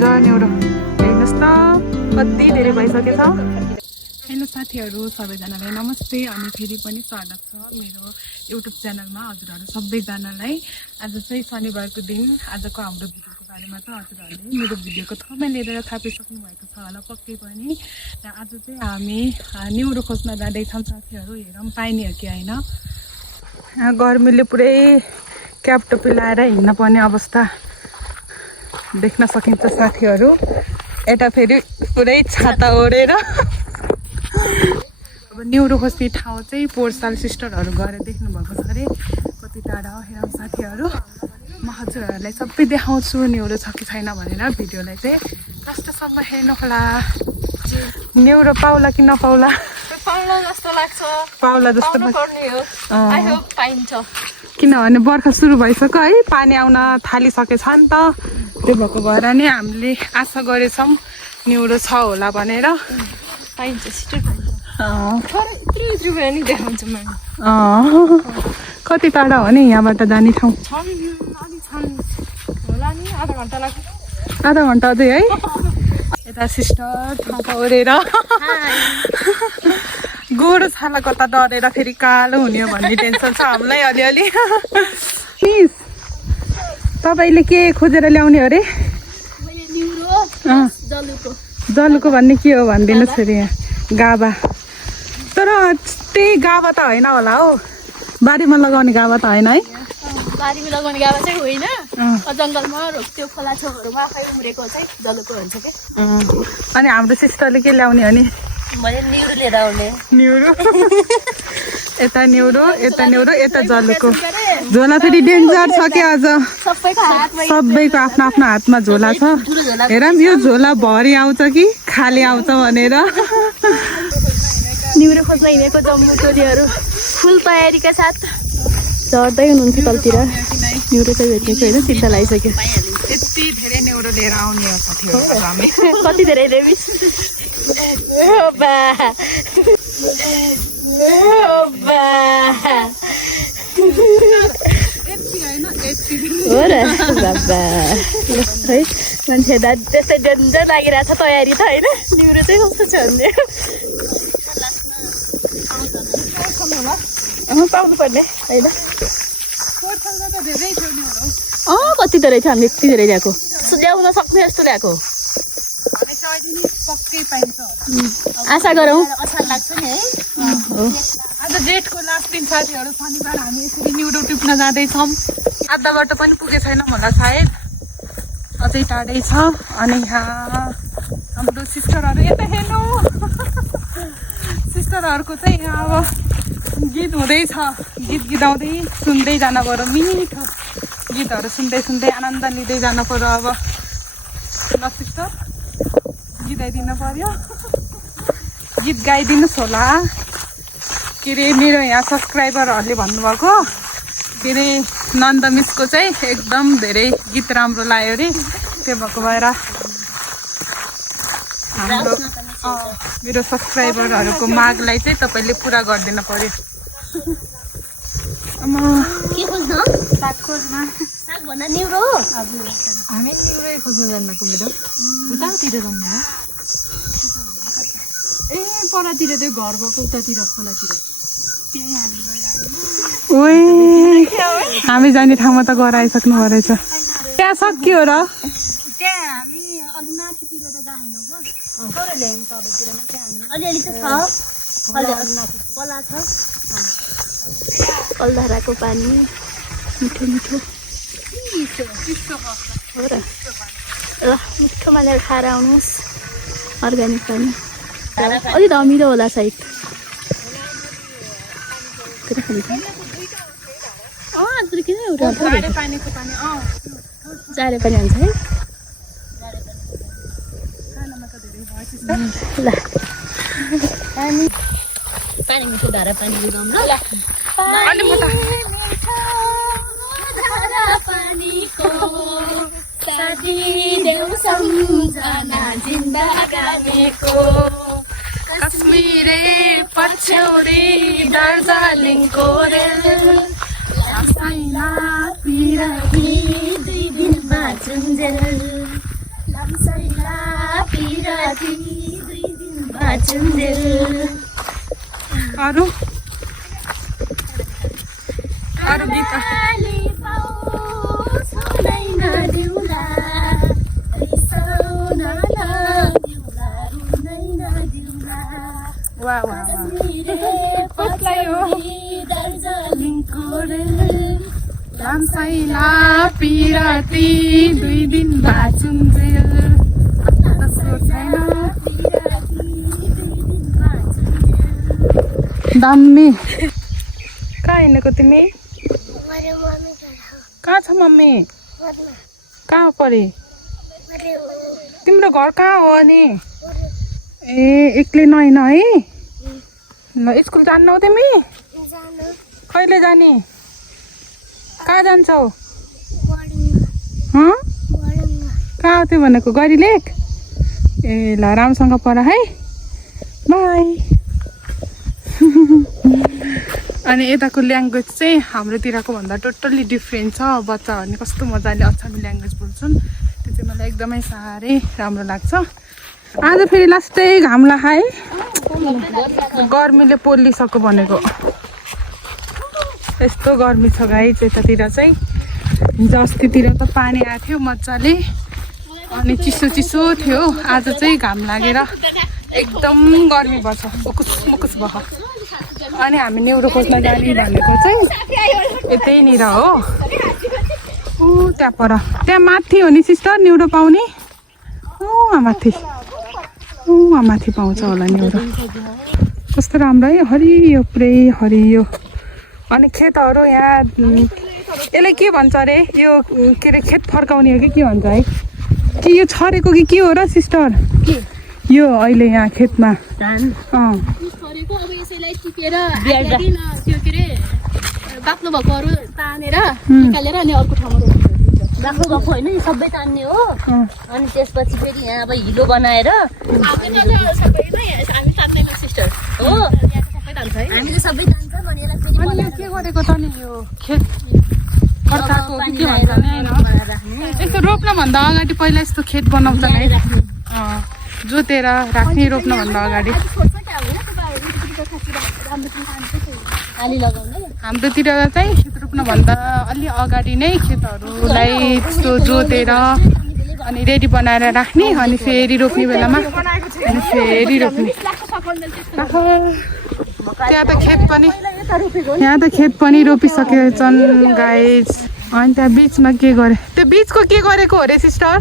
हुन्छ न्युरो हेर्नुहोस् त कति धेरै भइसकेछ। हेलो साथीहरू सबैजनालाई नमस्ते अनि फेरि पनि स्वागत छ मेरो युट्युब च्यानलमा हजुरहरू सबैजनालाई। आज चाहिँ शनिबारको दिन आजको हाम्रो भिडियोको बारेमा त हजुरहरूले मेरो भिडियोको थमेल हेरेर थाहा पाइसक्नु भएको छ होला पक्कै पनि। र आज चाहिँ हामी न्युरो खोज्न जाँदैछौँ साथीहरू। हेरौँ पाइने हो कि होइन। गर्मीले पुरै क्याप टोपी लाएर हिँड्न पर्ने अवस्था देख्न सकिन्छ साथीहरू। यता फेरि पुरै छाता ओढेर अब न्युरो खोज्ने ठाउँ चाहिँ पोहोर सिस्टरहरू गएर देख्नुभएको छ अरे कति टाढा हो। हेरौँ साथीहरू म हजुरहरूलाई सबै देखाउँछु न्युरो छ कि छैन भनेर। भिडियोलाई चाहिँ लास्टसम्म हेर्नु होला। न्युरो पाउला कि नपाउला? पाउला जस्तो लाग्छ। पाउला जस्तो पाइन्छ किनभने बर्खा सुरु भइसक्यो है, पानी आउन थालिसकेछ नि त। त्यो भएको भएर नि हामीले आशा गरेछौँ न्युरो छ होला भनेर। पाइन्छ सिस्टर नि देखाउँछु म। कति टाढा हो नि यहाँबाट जाने ठाउँ? होला नि आधा घन्टा लाग्छ। आधा घन्टा अझै है। यता सिस्टर छाता ओढेर गोरो छाला कता डरेर फेरि कालो हुने हो भन्ने टेन्सन छ हामीलाई अलिअलि। मिस तपाईँले के खोजेर ल्याउने हो अरे? जलुको भन्ने के हो भनिदिनुहोस् फेरि। यहाँ गाभा, तर त्यही गाभा त होइन होला हौ। बारीमा लगाउने गाभा त होइन है? बारीमा लगाउने गाभा चाहिँ होइन, जङ्गलमा त्यो खोला छेउहरूमा आफै उम्रेको चाहिँ जलुको हुन्छ कि। अनि हाम्रो सिस्टरले के ल्याउने हो नि? मैले न्युरो लिएर आउने। न्युरो यता न्युरो यता न्युरो यता जलुको झोला फेरि डेन्जर छ कि आज। सबैको आफ्नो आफ्नो हातमा झोला छ। हेरौँ यो झोला भरि आउँछ कि खाली आउँछ भनेर। न्युरो खोज्न हिँडेको जम्मू टोलीहरू फुल तयारीका साथ झर्दै हुनुहुन्छ तलतिर। न्युरो चाहिँ भेट्नेको होइन, सिद्ध लगाइसक्यो। यति धेरै न्युरो लिएर आउने हो साथीहरू हामी। कति धेरै देवी हो र बाबा है। मान्छे त्यस्तै डेन्जर लागिरहेछ तयारी त होइन। न्युरो चाहिँ कस्तो छ भने पाउनु पर्ने होइन। कति धेरै छ हामीले यति धेरै ल्याएको, ल्याउन सक्ने जस्तो ल्याएको। आशा गरौँ। लाग्छ नि है। आज जेठको लास्ट दिन साथीहरू, शनिबार हामी यसरी न्युरो टिप्न जाँदैछौँ। आधा बाटो पनि पुगे छैनौँ होला सायद, अझै टाढै छ। अनि यहाँ हाम्रो सिस्टरहरू यता हेर्नु। सिस्टरहरूको चाहिँ यहाँ अब गीत हुँदैछ। गीत गीताउँदै सुन्दै जान पर्यो। मिठो गीतहरू सुन्दै सुन्दै आनन्द लिँदै जानु पर्यो। अब ल सिस्टर गीताइदिनु पर्यो। गीत गाइदिनुहोस् होला। के अरे मेरो यहाँ सब्सक्राइबरहरूले भन्नुभएको के अरे नन्द मिसको चाहिँ एकदम धेरै गीत राम्रो लाग्यो अरे। त्यो भएको भएर हाम्रो मेरो सब्सक्राइबरहरूको मागलाई चाहिँ तपाईँले पुरा गरिदिनु पर्यो। के खोज्नु? साग खोज्न। साग भन्दा न्युरो? हजुर हामी न्युरै खोज्नु जान्नको मेरो उतातिर जान्नु हो। ए परतिर त्यो घर गएको उतातिर खोलातिर। ओए हामी जाने ठाउँमा त गएर आइसक्नु रहेछ। त्यहाँ सकियो र? त्यहाँ हामी अलि माथितिर त गएनौँ हो। अलिअलि त छ, खोला छ। कलधाराको पानी मिठो मिठो हो र। ल मिठोमा ल्याएर खाएर आउनुहोस्। अर्ग्यानिक पानी अलि धमिलो होला सायद। जारे पानी आउँछ है। ल पानी मिठो धारा पानी लिँदाउँ ल। कश्मीरे पछ्यौरी दार्जिलिङको रेल पिराही दुई दिनमा चुन्जेल अरू अरू गीत वाह वाह कसलाई हो दामसाइला पिराती 2 दिन बाँचुन्जेल तसो छैन दामी कहाँ हिँडेको तिमी कहाँ छ मम्मी कहाँ परे तिम्रो घर कहाँ हो अनि ए एक्लै नहिँड है ल स्कुल जान्नौ तिमी कहिले जाने कहाँ जान्छौ कहाँ हो त्यो भनेको गरी लेख ए ल राम्रोसँग पढ है बाई अनि यताको ल्याङ्ग्वेज चाहिँ हाम्रोतिरको भन्दा टोटल्ली डिफ्रेन्ट छ बच्चाहरूले कस्तो मजाले अछामी ल्याङ्ग्वेज बोल्छन् त्यो चाहिँ मलाई एकदमै साह्रै राम्रो लाग्छ आज फेरि लास्टै घाम लगाए गर्मीले पोलिसक्यो भनेको यस्तो गर्मी छ गाइस यतातिर चाहिँ हिजो अस्तितिर त पानी आएको थियो मजाले अनि चिसो चिसो थियो आज चाहिँ घाम लागेर एकदम गर्मी भएछ मुकुस मुकुस भयो अनि हामी न्युरो खोज्न जाने भनेको चाहिँ यतैनिर हो ऊ त्यहाँ पर त्यहाँ माथि हो नि सिस्टर न्युरो पाउने वहाँ माथि पाउँछ होला न्युरो कस्तो राम्रो है हरियो पुरै हरियो अनि खेतहरू यहाँ यसलाई के भन्छ अरे यो के अरे खेत फर्काउने हो कि भन्छ है कि यो छरेको कि के हो र सिस्टर यो अहिले यहाँ खेतमा छरेको अब यसैलाई टिपेर त्यो के अरे बाक्लो भएकोहरू तानेर निकालेर अनि अर्को ठाउँमा रोप्नु बाक्लो भएको होइन सबै तान्ने हो अनि त्यसपछि फेरि यहाँ अब हिलो बनाएर हामी तान्दैन सिस्टर हो हामीले सबै तान्छ अनि यसलाई फेरि अनि के गरेको त नि यो खेत फर्काएको कि के भन्छ नि होइन यस्तो रोप्नभन्दा अगाडि पहिला यस्तो खेत बनाउँछ नि जोतेर राख्ने रोप्नभन्दा अगाडि हाम्रोतिर चाहिँ खेत रोप्नभन्दा अलि अगाडि नै खेतहरूलाई त्यस्तो जोतेर अनि रेडी बनाएर राख्ने अनि फेरि रोप्ने बेलामा अनि फेरि रोप्ने यहाँ त खेत पनि रोपिसकेछन् गाइस अनि त्यहाँ बिचमा के गरे त्यो बिचको के गरेको हो रे सिस्टर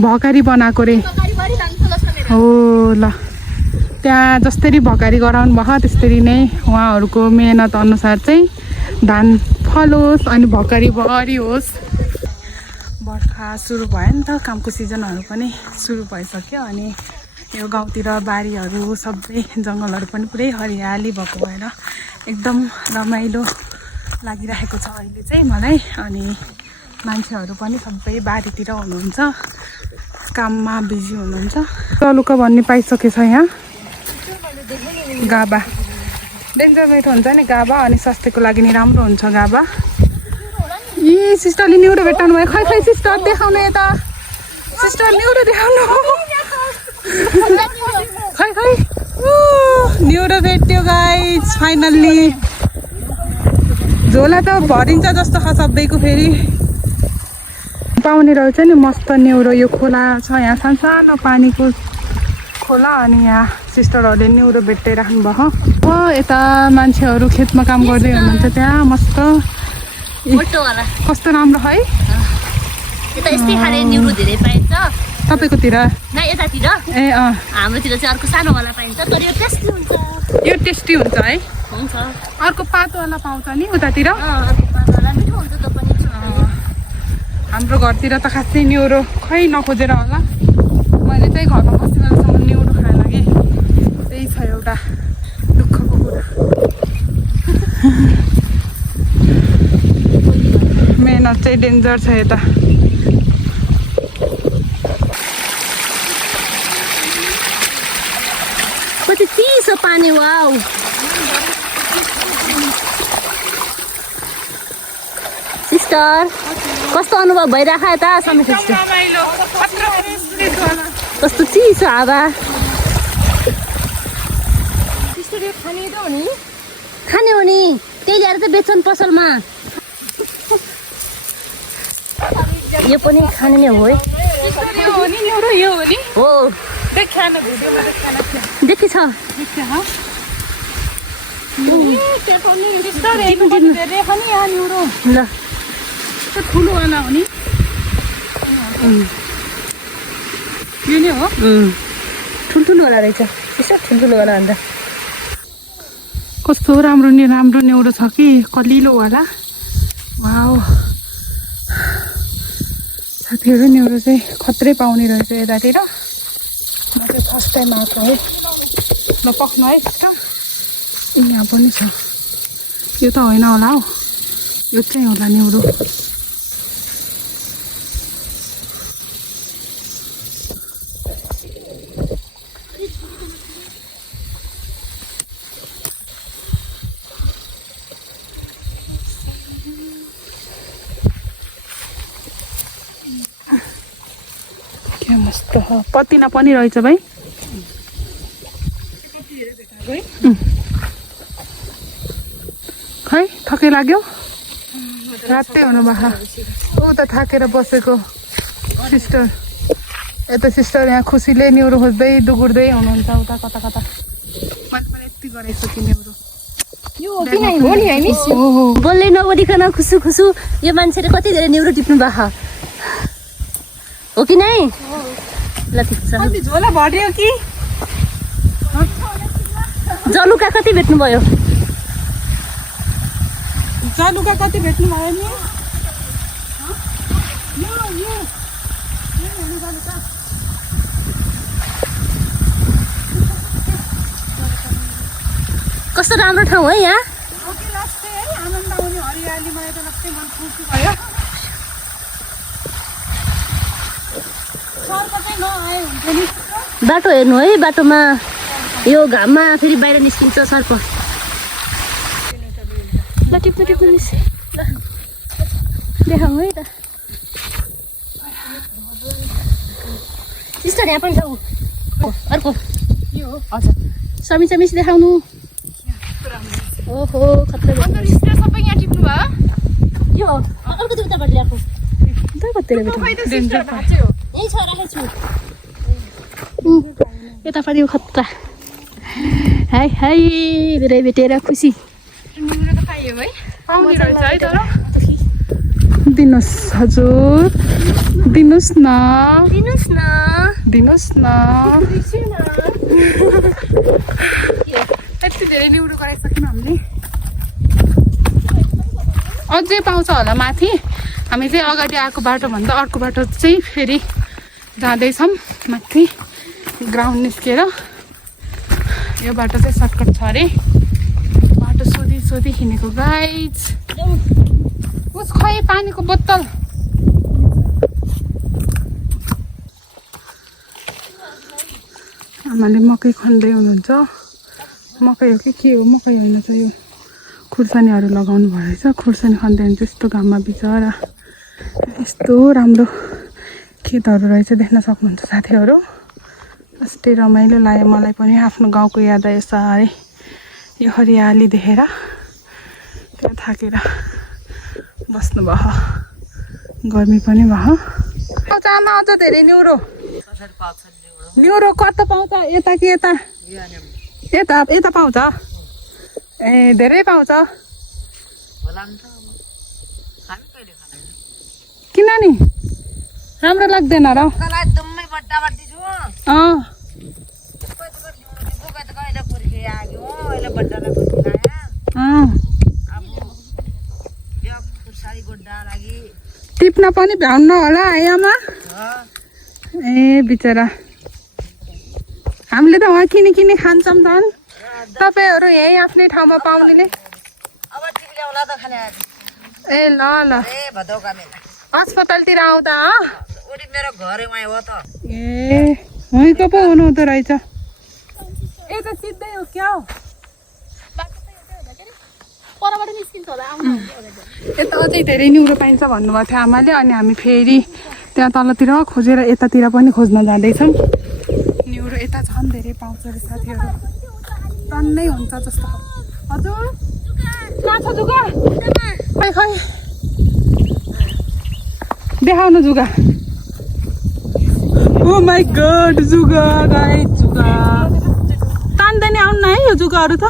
भकारी बनाएको रे हो ल त्यहाँ जसरी भकारी गराउनु भयो त्यसरी नै उहाँहरूको मेहनत अनुसार चाहिँ धान फलोस् अनि भकारी भरि होस् बर्खा सुरु भयो नि त कामको सिजनहरू पनि सुरु भइसक्यो अनि यो गाउँतिर बारीहरू सबै जङ्गलहरू पनि पुरै हरियाली भएको भएर एकदम रमाइलो लागिरहेको छ अहिले चाहिँ मलाई अनि मान्छेहरू पनि सबै बारीतिर हुनुहुन्छ काममा बिजी हुनुहुन्छ तलुका भन्ने पाइसकेछ यहाँ गाबा डेन्जर मिठो हुन्छ नि गाबा अनि स्वास्थ्यको लागि नि राम्रो हुन्छ गाबा यी सिस्टरले न्युरो भेट्टाउनु भयो खै खै सिस्टर देखाउनु यता सिस्टर न्युरो देखाउनु खै खै न्युरो भेट्यो गाइस फाइनल्ली झोला त भरिन्छ जस्तो छ सबैको फेरि पाउने रहेछ नि मस्त न्युरो यो खोला छ यहाँ सानो पानीको खोला अनि यहाँ सिस्टरहरूले न्युरो भेट्दै राख्नुभयो हो यता मान्छेहरू खेतमा काम गर्दै हुनुहुन्छ त्यहाँ मस्त कस्तो राम्रो है यता यस्तै खाले न्युरो धेरै पाइन्छ तपाईँकोतिर न यतातिर ए हाम्रोतिर चाहिँ अर्को सानोवाला पाइन्छ तर यो टेस्टी हुन्छ यो टेस्टी हुन्छ है हुन्छ अर्को पातोवाला पाउँछ नि उतातिर अर्को पातोवाला मिठो हुन्छ त पनि हाम्रो घरतिर त खासै न्युरो खै नखोजेर होला मैले चाहिँ घरमा बस्ने बेलासम्म न्युरो खान लागेँ त्यही छ एउटा दुःखको कुरा मेहनत चाहिँ डेन्जर छ यता कति चिसो पानी वाउ सिस्टर कस्तो अनुभव भइरहेको यता समीक्षा सिस्टर रमाइलो कत्रो फ्रेस होला कस्तो चिसो हावा सिस्टर यो खाने त हो नि खाने हो नि त्यही ल्याएर चाहिँ बेच्छन् पसलमा यो पनि खाने नै हो है यो हो नि निउरो यो हो नि हो देख्यान भिडियोमा देख्यान देखेछ देख्या सिस्टर हेर्नु कति धेरै छ नि यहाँ निउरो ल त्यो ठुलो वाला हो नि यो नै हो ठुल्ठुलो वाला रहेछ यसो ठुल्ठुलो वाला अन्त कस्तो राम्रो न्याउरो छ कि कलिलो वाला वाउ साथीहरू न्याउरो चाहिँ खत्रै पाउने रहेछ यतातिर म चाहिँ फर्स्ट टाइम आएको है ल पक्नु है सिस्टर यहाँ पनि छ यो त होइन होला हौ यो चाहिँ होला न्याउरो के मस्त पतिना पनि रहेछ भाइ खै थकै लाग्यो रातै हुनु भए ऊ त थाकेर बसेको सिस्टर यता सिस्टर यहाँ खुसीले न्युरो खोज्दै डुगुर्दै हुनुहुन्छ उता कता कता मैले पनि यति गराइसकेँ न्युरो बोल्दै नबोलिकन खुसु खुसु यो मान्छेले कति धेरै न्युरो टिप्नु भएको हो कि नै ल ठिक छ झोला भर्यो कि जलुका कति भेट्नुभयो जालुका कति भेट्नु भयो नि कस्तो राम्रो ठाउँ है यहाँ आनन्द आउने हरियालीमा त लक्कै मन खुसी भयो बाटो हेर्नु है बाटोमा यो घाममा फेरि बाहिर निस्किन्छ सर्प ल टिप्नु टिप्नु निस् ल देखाउँ है त सिस्टर यहाँ पनि छ अर्को हजुर समीक्षा मिस देखाउनु ओहो खतरा सबै यहाँ टिप्नु भयो यो अर्को त उताबाट ल्याएको यही छ राखेको छु यतापट्टि खतरा हाई हाई धेरै भेटेर खुसी पाउने रहेछ है तर दिनुहोस् हजुर दिनुहोस् न यति धेरै न्युरो गराइसक्यौँ हामीले अझै पाउँछ होला माथि हामी चाहिँ अगाडि आएको बाटोभन्दा अर्को बाटो चाहिँ फेरि जाँदैछौँ माथि ग्राउन्ड निस्केर यो बाटो चाहिँ सर्टकट छ अरे बाटो सोधी हिँडेको गाइज उस खै पानीको बोतल आमाले मकै खन्दै हुनुहुन्छ मकै हो कि के हो मकै होइन चाहिँ यो खुर्सानीहरू लगाउनु भएछ खुर्सानी खन्दै हुन्छ यस्तो घाममा बिचरा यस्तो राम्रो खेतहरू रहेछ देख्न सक्नुहुन्छ साथीहरू कस्तै रमाइलो लाग्यो मलाई पनि आफ्नो गाउँको याद आयो साह्रै यो हरियाली देखेर त्यहाँ थाकेर बस्नु भयो गर्मी पनि भयो पाउँछ आमा अझ धेरै न्युरो कता पाउँछ यता कि यता यता पाउँछ ए धेरै पाउँछ किन नि राम्रो लाग्दैन र टिप्न पनि भ्याउन्न होला है आमा ए बिचरा हामीले त वहाँ किनी खान्छौँ त तपाईँहरू यहीँ आफ्नै ठाउँमा पाउनेले ए ल ल अस्पतालतिर आउँदा मेरो घर हो त ए वहीँको पो हुनुहुँदो रहेछ ए त सिधै हो क्या परबाट निस्किन्छ होला आउनु यता अझै धेरै न्युरो पाइन्छ भन्नुभएको थियो आमाले अनि हामी फेरि त्यहाँ तलतिर खोजेर यतातिर पनि खोज्न जाँदैछौँ न्युरो यता झन् धेरै पाउँछ अरे साथीहरू टन्नै हुन्छ जस्तो हजुर कहाँ छ जुगा खै खै देखाउनु जुगा ओ माई गड जुगा गाई जुगा तान्दैन आउनु न है यो जुगाहरू त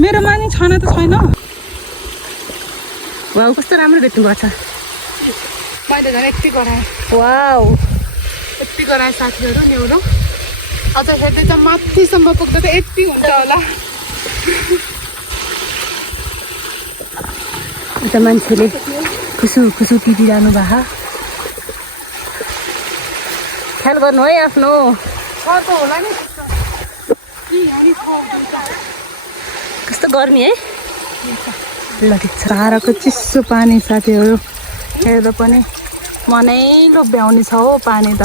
मेरोमा नि छैन त छैन वाउ कस्तो राम्रो देख्नु भएको छ मैले झन् यति गराएँ वाउ यति गराएँ साथीहरू न्युरो अझ हेर्दै त माथिसम्म पुग्दा त यति हुन्छ होला उता मान्छेले खुसु खुसु टिपिरहनु भएको ख्याल गर्नु है आफ्नो सर्को होला नि कस्तो गर्मी है ल ठिक छ धाराको चिसो पानी साथीहरू हेर्दा पनि मनै लोभ्याउने छ हो पानी त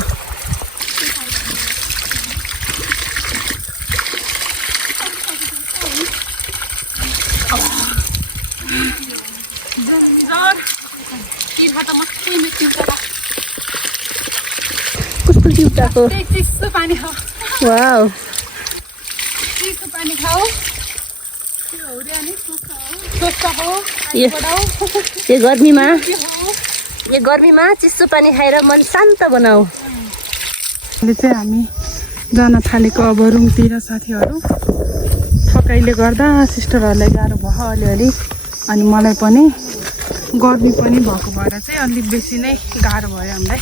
कस्तो जिउटाको चिसो पानी हो वाउ चिसो पानी खाऊ स्वस्थ हो यो गर्मीमा चिसो पानी खाएर मन शान्त बनाऊ अहिले चाहिँ हामी जान थालेको अब रुमतिर साथीहरू थकाइले गर्दा सिस्टरहरूलाई गाह्रो भयो अलिअलि अनि मलाई पनि गर्मी पनि भएको भएर चाहिँ अलिक बेसी नै गाह्रो भयो हामीलाई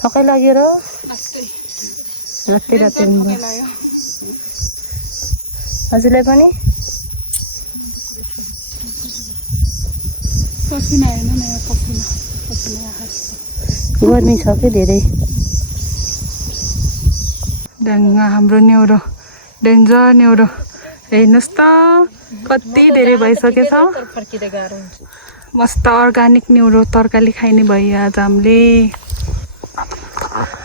थकाइ लागेर राति हजुरलाई पनि पसिना हेर्नु न यहाँ पसिना गर्मी छ कि धेरै हाम्रो न्युरो डेन्जर न्युरो हेर्नुहोस् त कति धेरै भइसकेछ मस्त अर्ग्यानिक न्युरो तरकारी खाइने भयो आज हामीले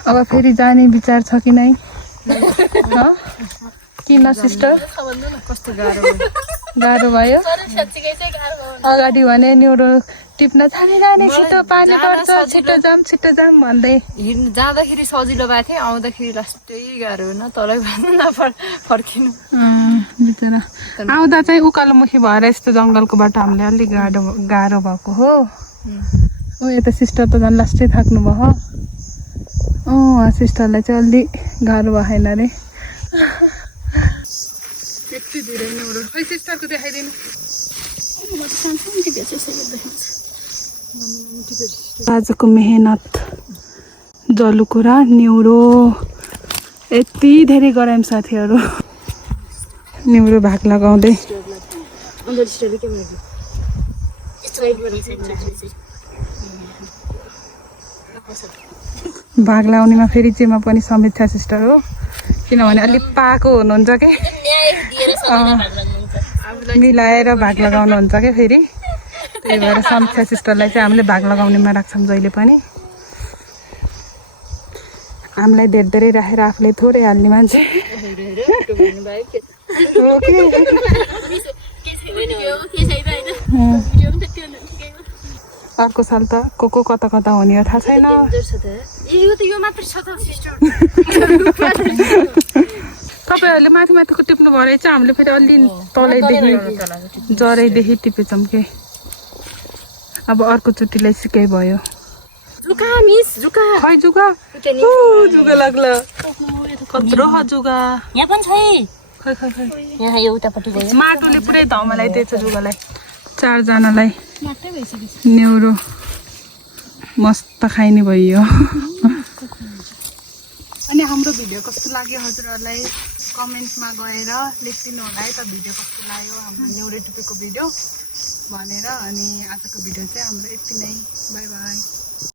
अब फेरि जाने विचार छ कि नै किन सिस्टर कस्तो गाह्रो गाह्रो भयो अगाडि भने न्युरो टिप्न थालिरहने छिटो पानी पर्छ छिटो जाम भन्दै हिँड्नु जाँदाखेरि सजिलो भएको थियो आउँदाखेरि लास्टै गाह्रो होइन तलै भन्नु फर्किनु बिचरा आउँदा चाहिँ उकालोमुखी भएर यस्तो जङ्गलको बाटो हामीले अलिक गाह्रो भएको हो ओ यता सिस्टर त झन् लास्टै थाक्नु भयो सिस्टरलाई चाहिँ अलि गाह्रो भएन अरे यति धेरै न्युरो खै सिस्टरको देखाइदिनु आजको मेहनत जलुकुरा न्युरो यति धेरै गरायौँ साथीहरू न्युरो भाग लगाउँदै भाग लगाउनेमा फेरि जेमा पनि समीक्षा सिस्टर हो किनभने अलिक पाएको हुनुहुन्छ कि मिलाएर भाग लगाउनुहुन्छ क्या फेरि त्यही भएर समीक्षा सिस्टरलाई चाहिँ हामीले भाग लगाउनेमा राख्छौँ जहिले पनि हामीलाई धेरै धेरै राखेर आफूले थोरै हाल्ने मान्छे हो कि अर्को साल त को कता कता हुने हो थाहा छैन तपाईँहरूले माथि माथिको टिप्नु भयो चाहिँ हामीले फेरि अलि तलैदेखि जरैदेखि टिपेछौँ के अब अर्कोचोटिलाई सिकाइ भयो खै जुगा जुगा लाग्ला कत्रो जुगा यहाँ पनि छ खै खै खै यहाँ एउटापट्टि गयो माटोले पुरै धमलाइदिएछ जुगालाई चारजनालाई न्युरो मस्त खाइने भयो अनि हाम्रो भिडियो कस्तो लाग्यो हजुरहरूलाई कमेन्टमा गएर लेखिदिनु होला है त भिडियो कस्तो लाग्यो हाम्रो न्युरो टिपेको भिडियो भनेर अनि आजको भिडियो चाहिँ हाम्रो यति नै बाई बाई